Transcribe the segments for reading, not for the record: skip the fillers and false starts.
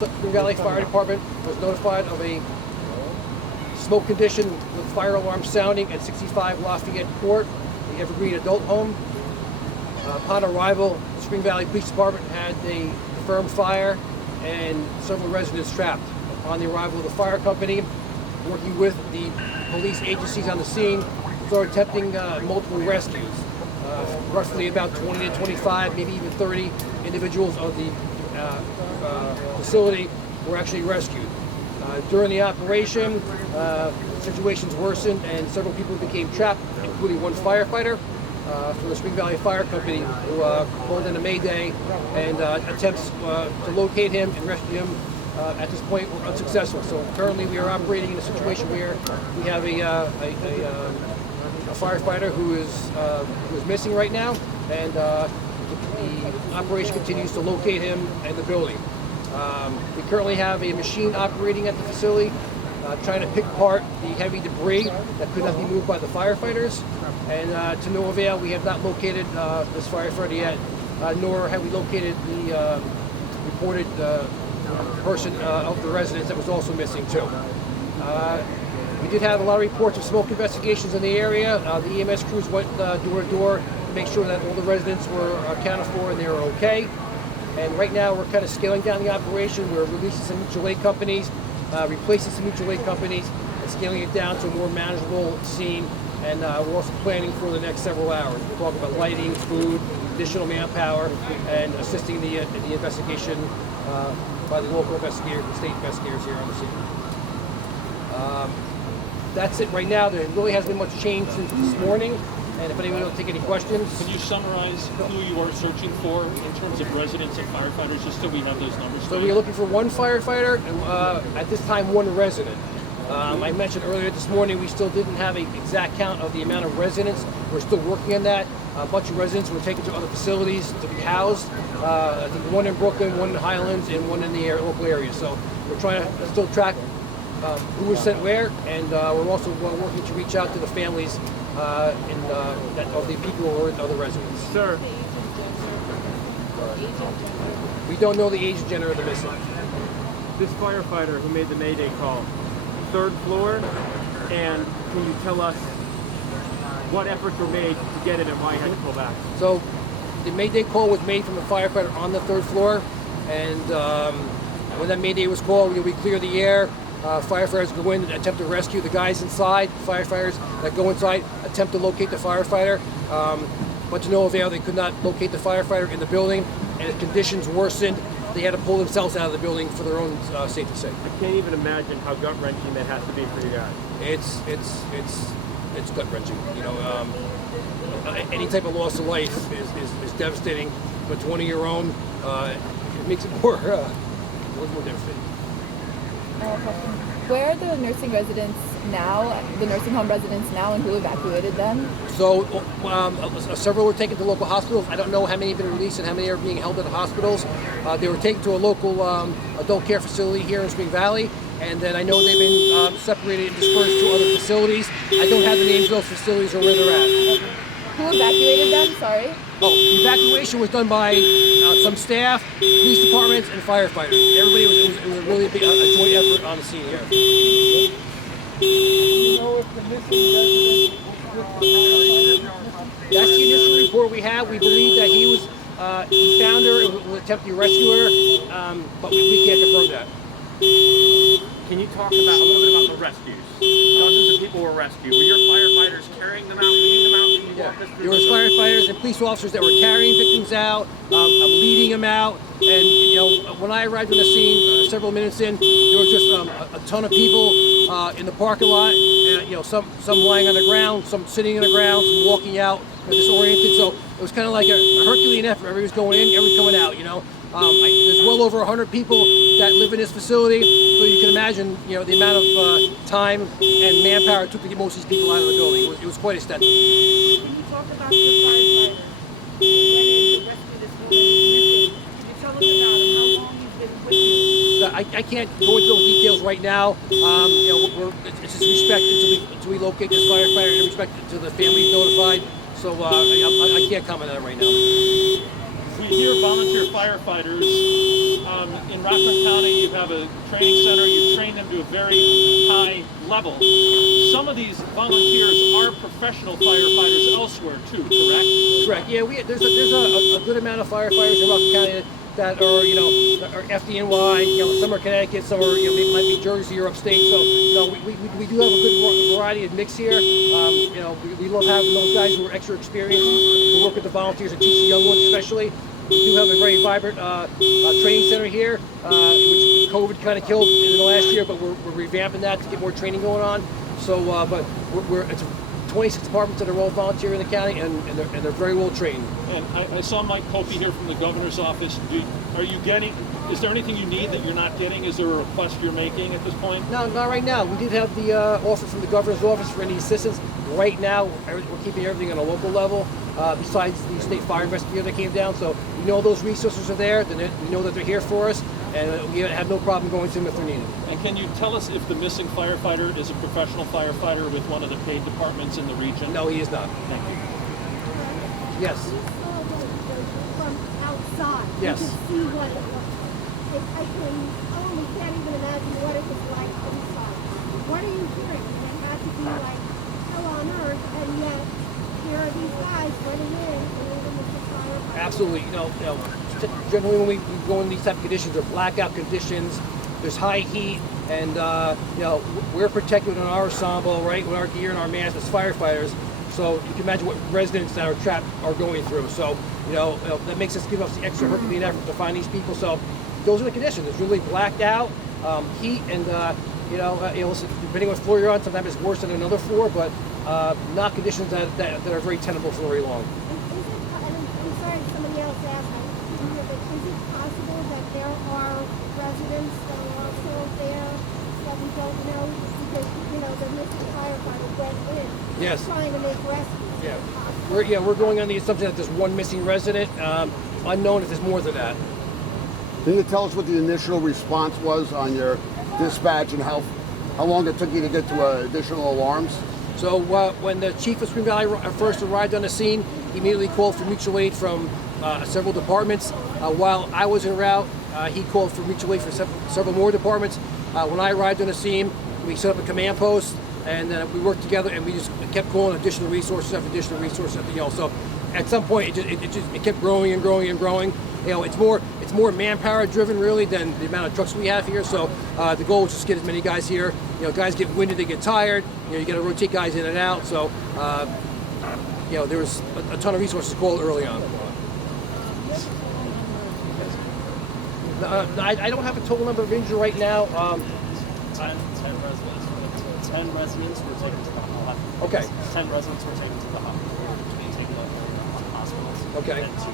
Spring Valley Fire Department was notified of a smoke condition with fire alarm sounding at 65 Lafayette Court, the Evergreen Adult Home. Upon arrival, the Spring Valley Police Department had a confirmed fire and several residents trapped. Upon the arrival of the fire company, working with the police agencies on the scene, started attempting multiple rescues. Roughly about 20 to 25, maybe even 30 individuals of the facility were actually rescued. During the operation, situations worsened and several people became trapped, including one firefighter from the Spring Valley Fire Company who called in a mayday, and attempts to locate him and rescue him at this point were unsuccessful. So currently we are operating in a situation where we have a firefighter who is missing right now, and the operation continues to locate him in the building. We currently have a machine operating at the facility, trying to pick apart the heavy debris that could not be moved by the firefighters. And to no avail, we have not located this firefighter yet, nor have we located the reported person of the residents that was also missing too. We did have a lot of reports of smoke investigations in the area. The EMS crews went door to door to make sure that all the residents were accounted for and they were okay. And right now we're kind of scaling down the operation. We're releasing some mutual aid companies, replacing some mutual aid companies, and scaling it down to a more manageable scene. And we're also planning for the next several hours. We're talking about lighting, food, additional manpower, and assisting the investigation by the local investigators and state investigators here on the scene. That's it right now. There really hasn't been much change since this morning. And if anyone will take any questions. Can you summarize who you are searching for in terms of residents and firefighters, just so we have those numbers? So we're looking for one firefighter and at this time one resident. I mentioned earlier this morning we still didn't have an exact count of the amount of residents. We're still working on that. A bunch of residents were taken to other facilities to be housed. I think one in Brooklyn, one in Highlands, and one in the local area. So we're trying to still track who was sent where, and we're also working to reach out to the families of the people who are other residents. Sir, we don't know the age and gender of the missing. this firefighter who made the Mayday call, third floor, and can you tell us what efforts were made to get it and why you had to pull back? So the Mayday call was made from a firefighter on the third floor, and when that Mayday was called, we clear the air. Firefighters go in and attempt to rescue the guys inside. Firefighters that go inside attempt to locate the firefighter, but to no avail. They could not locate the firefighter in the building, and as conditions worsened, they had to pull themselves out of the building for their own safety's sake. I can't even imagine how gut-wrenching that has to be for you guys. It's gut-wrenching. You know, any type of loss of life is devastating, but to one of your own, it makes it more devastating. Where are the nursing residents now, the nursing home residents now, and who evacuated them? So several were taken to local hospitals. I don't know how many have been released and how many are being held at the hospitals. They were taken to a local adult care facility here in Spring Valley, and then I know they've been separated and dispersed to other facilities. I don't have the names of those facilities or where they're at. Who evacuated them? Sorry. Oh, the evacuation was done by some staff, police departments, and firefighters. Everybody it was really a joint effort on the scene here. That's the initial report we have. We believe that he found her and was attempting to rescue her, but we can't confirm that. Can you talk about a little bit about the rescues? Dozens of people were rescued. Were your firefighters carrying them out, leading them out? Can you walk us through? There was firefighters and police officers that were carrying victims out, leading them out, and you know, when I arrived on the scene, several minutes in, there was just a ton of people in the parking lot. You know, some lying on the ground, some sitting on the ground, some walking out, disoriented. So it was kind of like a Herculean effort. Everybody was going in, everybody coming out. You know, there's well over 100 people that live in this facility, so you can imagine, you know, the amount of time and manpower it took to get most of these people out of the building. It was quite extensive. Can you talk about your firefighter who went in to rescue this woman missing? Can you tell us about him? How long he's been with you? I can't go into those details right now. You know, it's just respect until we locate this firefighter, and respect to the family notified. So I can't comment on that right now. We hear volunteer firefighters in Rockland County, you have a training center. You train them to a very high level. Some of these volunteers are professional firefighters elsewhere too, correct? Correct. Yeah, there's a good amount of firefighters in Rockland County that are, that are FDNY. Some are Connecticut, some are, might be Jersey or upstate. So, we do have a good variety of mix here. We love having those guys who are extra experienced to work with the volunteers and teach the young ones, especially. We do have a very vibrant training center here, which COVID kind of killed in the last year, but we're revamping that to get more training going on. So, but it's 26 departments that are all volunteer in the county, and they're very well trained. And I saw Mike Popey here from the governor's office. Is there anything you need that you're not getting? Is there a request you're making at this point? No, not right now. We did have the offer from the governor's office for any assistance. Right now, we're keeping everything on a local level, besides the state fire investigator that came down. So we know those resources are there, we know that they're here for us, and we have no problem going to them if they're needed. And can you tell us if the missing firefighter is a professional firefighter with one of the paid departments in the region? No, he is not. Thank you. Yes. From outside. Yes. You can see what it looks like. I can't even imagine what it was like inside. What are you hearing? It had to be like hell on earth, and yet here are these guys running in and even with the firefighter. Absolutely. Generally when we go in these type of conditions, they're blackout conditions. There's high heat, and we're protected in our ensemble, right, with our gear and our masks as firefighters. So you can imagine what residents that are trapped are going through. So that makes us give us the extra Herculean effort to find these people. So those are the conditions. It's really blacked out, heat, and listen, depending on what floor you're on, sometimes it's worse than another floor, but not conditions that are very tenable for very long. I'm sorry somebody else asked, but is it possible that there are residents that are also there that we don't know because the missing firefighter went in? Yes. Trying to make rescue. Yeah. We're going on the assumption that there's one missing resident. Unknown if there's more than that. Can you tell us what the initial response was on your dispatch and how long it took you to get to additional alarms? So when the chief of Spring Valley first arrived on the scene, he immediately called for mutual aid from several departments. While I was en route, he called for mutual aid for several more departments. When I arrived on the scene, we set up a command post, and then we worked together, and we just kept calling additional resources after additional resources. So at some point, it kept growing and growing and growing. It's more manpower driven really than the amount of trucks we have here. So the goal is just to get as many guys here. Guys get winded, they get tired. You got to rotate guys in and out. So there was a ton of resources called early on. I don't have a total number of injured right now. 10 residents were taken to the hospital. Okay. 10 residents were taken to the hospital. Taken to hospitals. Okay. And 2. All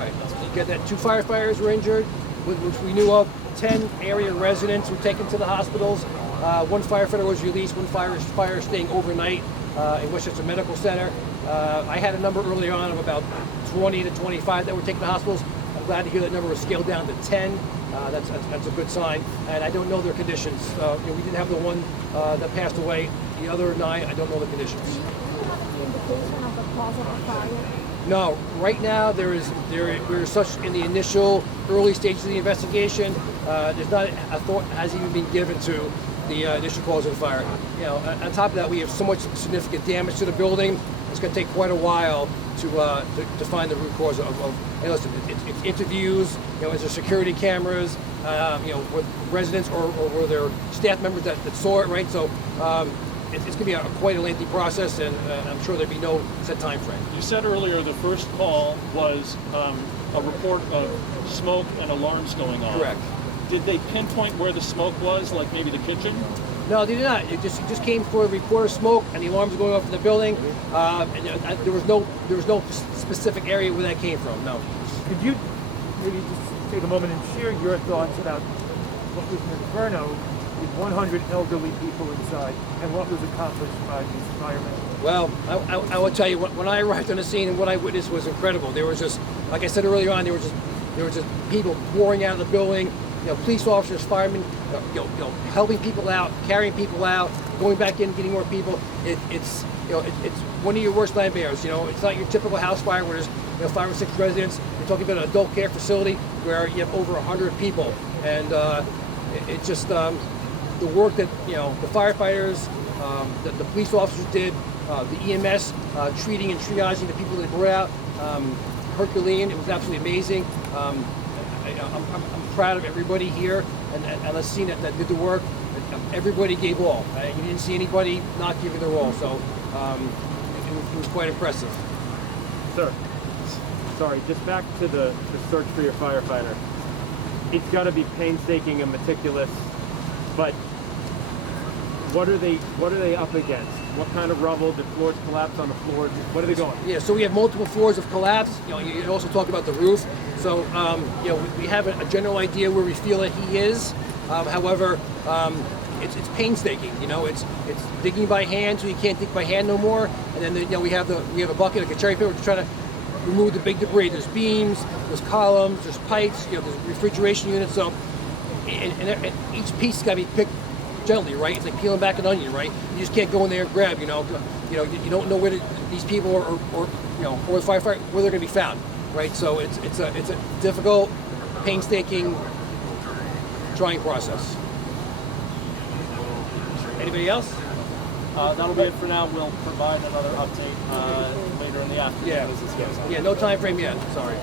right. You got that 2 firefighters were injured, which we knew of. 10 area residents were taken to the hospitals. 1 firefighter was released. 1 fire staying overnight in Westchester Medical Center. I had a number earlier on of about 20 to 25 that were taken to hospitals. I'm glad to hear that number was scaled down to 10. That's a good sign, and I don't know their conditions. We didn't have the one that passed away. The other 9, I don't know the conditions. Do you have any indication of the cause of the fire? No, right now we're such in the initial early stages of the investigation. There's not a thought has even been given to the initial cause of the fire. On top of that, we have so much significant damage to the building. It's going to take quite a while to find the root cause of listen, it's interviews. Is there security cameras? With residents or were there staff members that saw it, right? So it's going to be quite a lengthy process, and I'm sure there'd be no set time frame. You said earlier the first call was a report of smoke and alarms going on. Correct. Did they pinpoint where the smoke was, like maybe the kitchen? No, they did not. It just came for a report of smoke, and the alarms were going off in the building. And there was no specific area where that came from. No. Could you maybe just take a moment and share your thoughts about what was an inferno with 100 elderly people inside, and what was accomplished by these firemen? Well, I will tell you, when I arrived on the scene and what I witnessed was incredible. There was just, like I said earlier on, there was just people pouring out of the building. Police officers, firemen, helping people out, carrying people out, going back in, getting more people. It's one of your worst nightmares. It's not your typical house fire where there's 5 or 6 residents. We're talking about an adult care facility where you have over 100 people, and it's just the work that the firefighters, the police officers did, the EMS treating and triaging the people that were out. Herculean. It was absolutely amazing. I'm proud of everybody here, and I've seen that did the work. Everybody gave all. You didn't see anybody not giving their all, so it was quite impressive. Sir, sorry, just back to the search for your firefighter. It's got to be painstaking and meticulous, but what are they up against? What kind of rubble? Did floors collapse on the floor? What are they going? Yeah, so we have multiple floors of collapse. You also talk about the roof. So we have a general idea where we feel that he is. However, it's painstaking. It's digging by hand, so you can't dig by hand no more. And then we have a bucket, like a cherry picker. We're trying to remove the big debris. There's beams, there's columns, there's pipes. There's refrigeration units. So and each piece has got to be picked gently, right? It's like peeling back an onion, right? You just can't go in there and grab. You don't know where these people or the firefighter where they're going to be found, right? So it's a difficult, painstaking, trying process. Anybody else? That'll be it for now. We'll provide another update later in the afternoon. Yeah. As this goes on. Yeah. No time frame yet. Sorry.